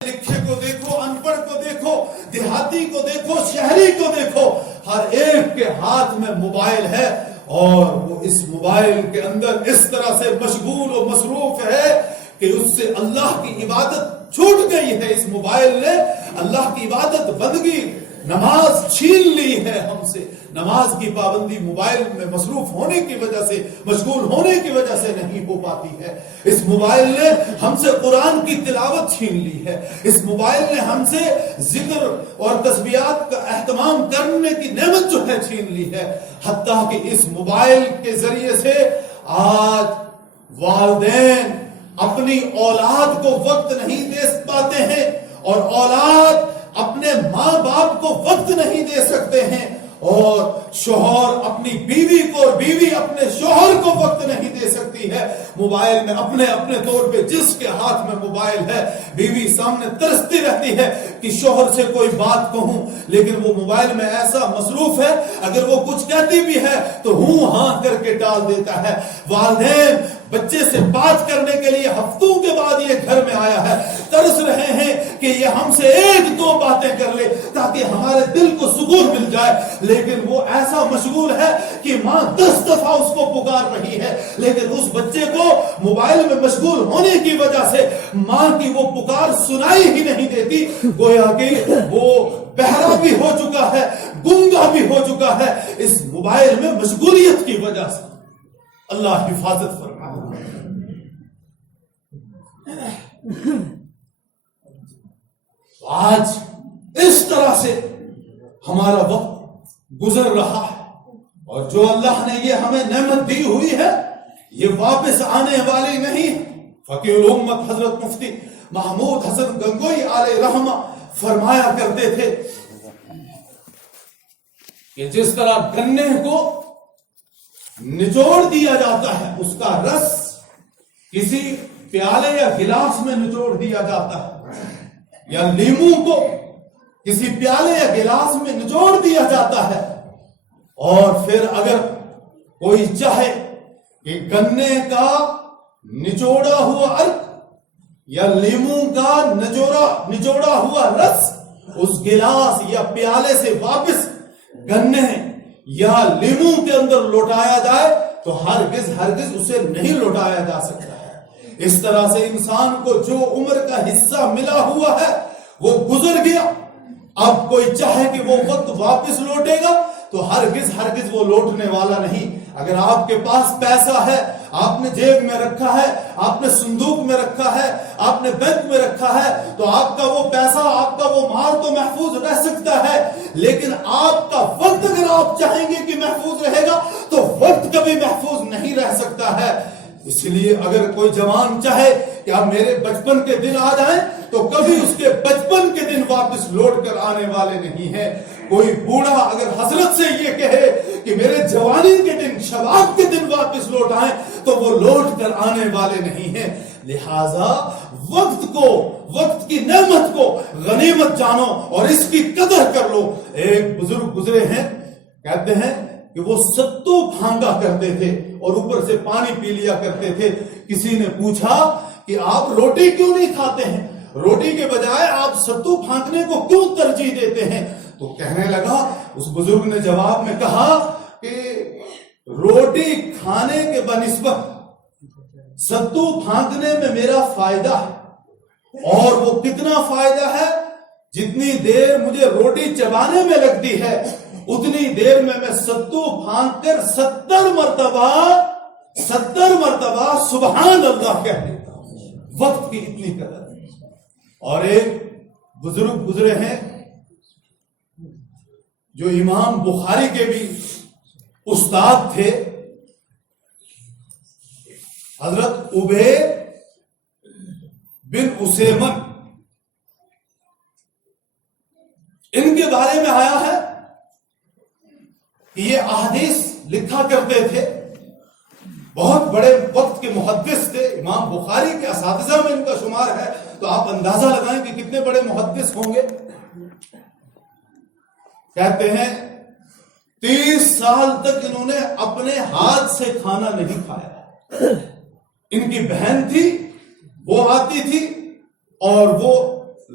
لکھے کو دیکھو، ان پڑھ کو دیکھو، دیہاتی کو دیکھو، شہری کو دیکھو، ہر ایک کے ہاتھ میں موبائل ہے اور وہ اس موبائل کے اندر اس طرح سے مشغول و مصروف ہے کہ اس سے اللہ کی عبادت چھوٹ گئی ہے۔ اس موبائل نے اللہ کی عبادت بندگی، نماز چھین لی ہے ہم سے۔ نماز کی پابندی موبائل میں مصروف ہونے کی وجہ سے، مشغول ہونے کی وجہ سے نہیں ہو پاتی ہے۔ اس موبائل نے ہم سے قرآن کی تلاوت چھین لی ہے۔ اس موبائل نے ہم سے ذکر اور تسبیحات کا اہتمام کرنے کی نعمت جو ہے چھین لی ہے۔ حتیٰ کہ اس موبائل کے ذریعے سے آج والدین اپنی اولاد کو وقت نہیں دے پاتے ہیں اور اولاد اپنے ماں باپ کو وقت نہیں دے سکتے ہیں، اور شوہر اپنی بیوی کو اور بیوی اپنے شوہر کو وقت نہیں دے سکتی ہے۔ موبائل میں اپنے اپنے طور پہ جس کے ہاتھ میں موبائل ہے، بیوی سامنے ترستی رہتی ہے کہ شوہر سے کوئی بات کہوں، لیکن وہ موبائل میں ایسا مصروف ہے، اگر وہ کچھ کہتی بھی ہے تو ہوں ہاں کر کے ٹال دیتا ہے۔ والدین بچے سے بات کرنے کے لیے ہفتوں کے بعد یہ گھر میں آیا ہے، ترس رہے ہیں کہ یہ ہم سے ایک دو باتیں کر لے تاکہ ہمارے دل کو سکون مل جائے، لیکن وہ ایسا مشغول ہے کہ ماں 10 دفعہ اس کو پکار رہی ہے، لیکن اس بچے کو موبائل میں مشغول ہونے کی وجہ سے ماں کی وہ پکار سنائی ہی نہیں دیتی، گویا کہ وہ بہرا بھی ہو چکا ہے، گونگا بھی ہو چکا ہے اس موبائل میں مشغولیت کی وجہ سے۔ اللہ حفاظت فرمائے۔ آج اس طرح سے ہمارا وقت گزر رہا ہے، اور جو اللہ نے یہ ہمیں نعمت دی ہوئی ہے یہ واپس آنے والی نہیں۔ فقیہ الامت حضرت مفتی محمود حسن گنگوئی علیہ رحمہ فرمایا کرتے تھے کہ جس طرح گنے کو نچوڑ دیا جاتا ہے، اس کا رس کسی پیالے یا گلاس میں نچوڑ دیا جاتا ہے، یا لیمو کو کسی پیالے یا گلاس میں نچوڑ دیا جاتا ہے، اور پھر اگر کوئی چاہے کہ گنے کا نچوڑا ہوا عرق یا لیمو کا نچوڑا ہوا رس اس گلاس یا پیالے سے واپس گنے یا لیمو کے اندر لوٹایا جائے تو ہرگز اسے نہیں لوٹایا جا سکتا ہے۔ اس طرح سے انسان کو جو عمر کا حصہ ملا ہوا ہے وہ گزر گیا، اب کوئی چاہے کہ وہ وقت واپس لوٹے گا تو ہرگز وہ لوٹنے والا نہیں۔ اگر آپ کے پاس پیسہ ہے، آپ نے جیب میں رکھا ہے، آپ نے صندوق میں رکھا ہے، آپ نے بینک میں رکھا ہے، تو آپ کا وہ پیسہ، آپ کا وہ مال تو محفوظ رہ سکتا ہے، لیکن آپ کا وقت اگر آپ چاہیں گے کہ محفوظ رہے گا تو وقت کبھی محفوظ نہیں رہ سکتا ہے۔ اس لیے اگر کوئی جوان چاہے کہ اب میرے بچپن کے دن آ جائیں تو کبھی اس کے بچپن کے دن واپس لوٹ کر آنے والے نہیں ہیں۔ کوئی بوڑھا اگر حضرت سے یہ کہے کہ میرے جوانی کے دن، شباب کے دن واپس لوٹ آئیں تو وہ لوٹ کر آنے والے نہیں ہیں۔ لہذا وقت کی نعمت کو غنیمت جانو اور اس کی قدر کر لو۔ ایک بزرگ گزرے ہیں، کہتے ہیں کہ وہ ستو پھانگا کرتے تھے اور اوپر سے پانی پی لیا کرتے تھے۔ کسی نے پوچھا کہ آپ روٹی کیوں نہیں کھاتے ہیں، روٹی کے بجائے آپ ستو پھانکنے کو کیوں ترجیح دیتے ہیں؟ تو کہنے لگا، اس بزرگ نے جواب میں کہا کہ روٹی کھانے کے بنسبت ستو پھانکنے میں میرا فائدہ ہے، اور وہ کتنا فائدہ ہے؟ جتنی دیر مجھے روٹی چبانے میں لگتی ہے اتنی دیر میں ستو پھانک کر 70 مرتبہ سبحان اللہ کہہ دیتا ہوں۔ وقت کی اتنی قدر ہے۔ اور ایک بزرگ گزرے ہیں جو امام بخاری کے بھی استاد تھے، حضرت عبید بن اسیمن۔ ان کے بارے میں آیا ہے کہ یہ احادیث لکھا کرتے تھے، بہت بڑے وقت کے محدث تھے، امام بخاری کے اساتذہ میں ان کا شمار ہے، تو آپ اندازہ لگائیں کہ کتنے بڑے محدث ہوں گے۔ کہتے ہیں 30 سال تک انہوں نے اپنے ہاتھ سے کھانا نہیں کھایا۔ ان کی بہن تھی، وہ آتی تھی اور وہ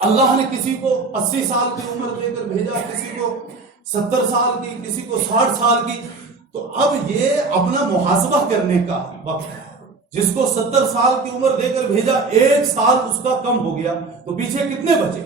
اللہ نے کسی کو 80 سال کی عمر دے کر بھیجا، کسی کو 70 سال کی، کسی کو 60 سال کی. تو اب یہ اپنا محاسبہ کرنے کا وقت ہے. جس کو 70 سال کی عمر دے کر بھیجا، 1 سال اس کا کم ہو گیا، تو پیچھے کتنے بچے؟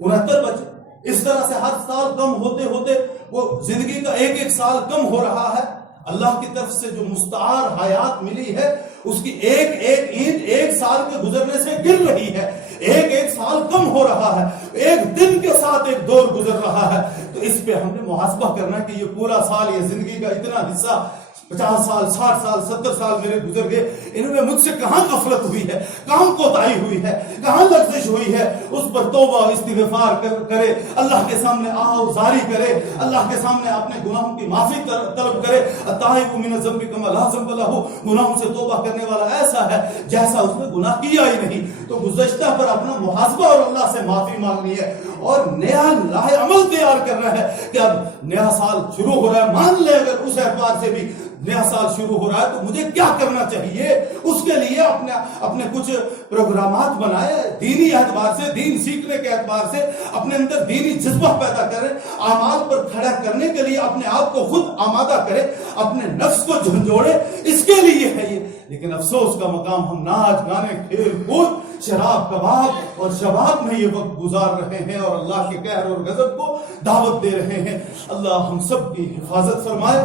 69 بچے. اس طرح سے ہر سال کم ہوتے ہوتے وہ زندگی کا 1 سال کم ہو رہا ہے. اللہ کی طرف سے جو مستعار حیات ملی ہے، اس کی ایک اینٹ 1 سال کے گزرنے سے گر رہی ہے. 1 سال کم ہو رہا ہے، 1 دن کے ساتھ 1 دور گزر رہا ہے. تو اس پہ ہم نے محاسبہ کرنا کہ یہ پورا سال، یہ زندگی کا اتنا حصہ، 50 سال، 60 سال، 70 سال میرے گزر گئے، ان میں مجھ سے کہاں غفلت ہوئی ہے، کہاں کوتاہی ہوئی ہے، کہاں لغزش ہوئی ہے. اس پر توبہ استغفار کرے، اللہ کے سامنے آہوزاری کرے، اللہ کے سامنے اپنے گناہوں کی معافی طلب کرے. التائب من الذنب کمن لا ذنب له، گناہوں سے توبہ کرنے والا ایسا ہے جیسا اس نے گناہ کیا ہی نہیں. تو گزشتہ پر اپنا محاسبہ اور اللہ سے معافی مانگنی ہے، اور نیا لاہ عمل تیار کرنا ہے کہ اب نیا سال شروع ہو رہا ہے. مان لے اگر اس اعتبار سے بھی نیا سال شروع ہو رہا ہے تو مجھے کیا کرنا چاہیے. اس کے لیے اپنے کچھ پروگرامات بنائے، دینی اعتبار سے، دین سیکھنے کے اعتبار سے اپنے اندر دینی جذبہ پیدا کرے، اعمال پر کھڑا کرنے کے لیے اپنے آپ کو خود آمادہ کرے، اپنے نفس کو جھنجھوڑے. اس کے لیے ہے یہ. لیکن افسوس کا مقام، ہم ناچ گانے، کھیل کود، شراب کباب اور شباب میں یہ وقت گزار رہے ہیں اور اللہ کے قہر اور غضب کو دعوت دے رہے ہیں. اللہ ہم سب کی حفاظت فرمائے.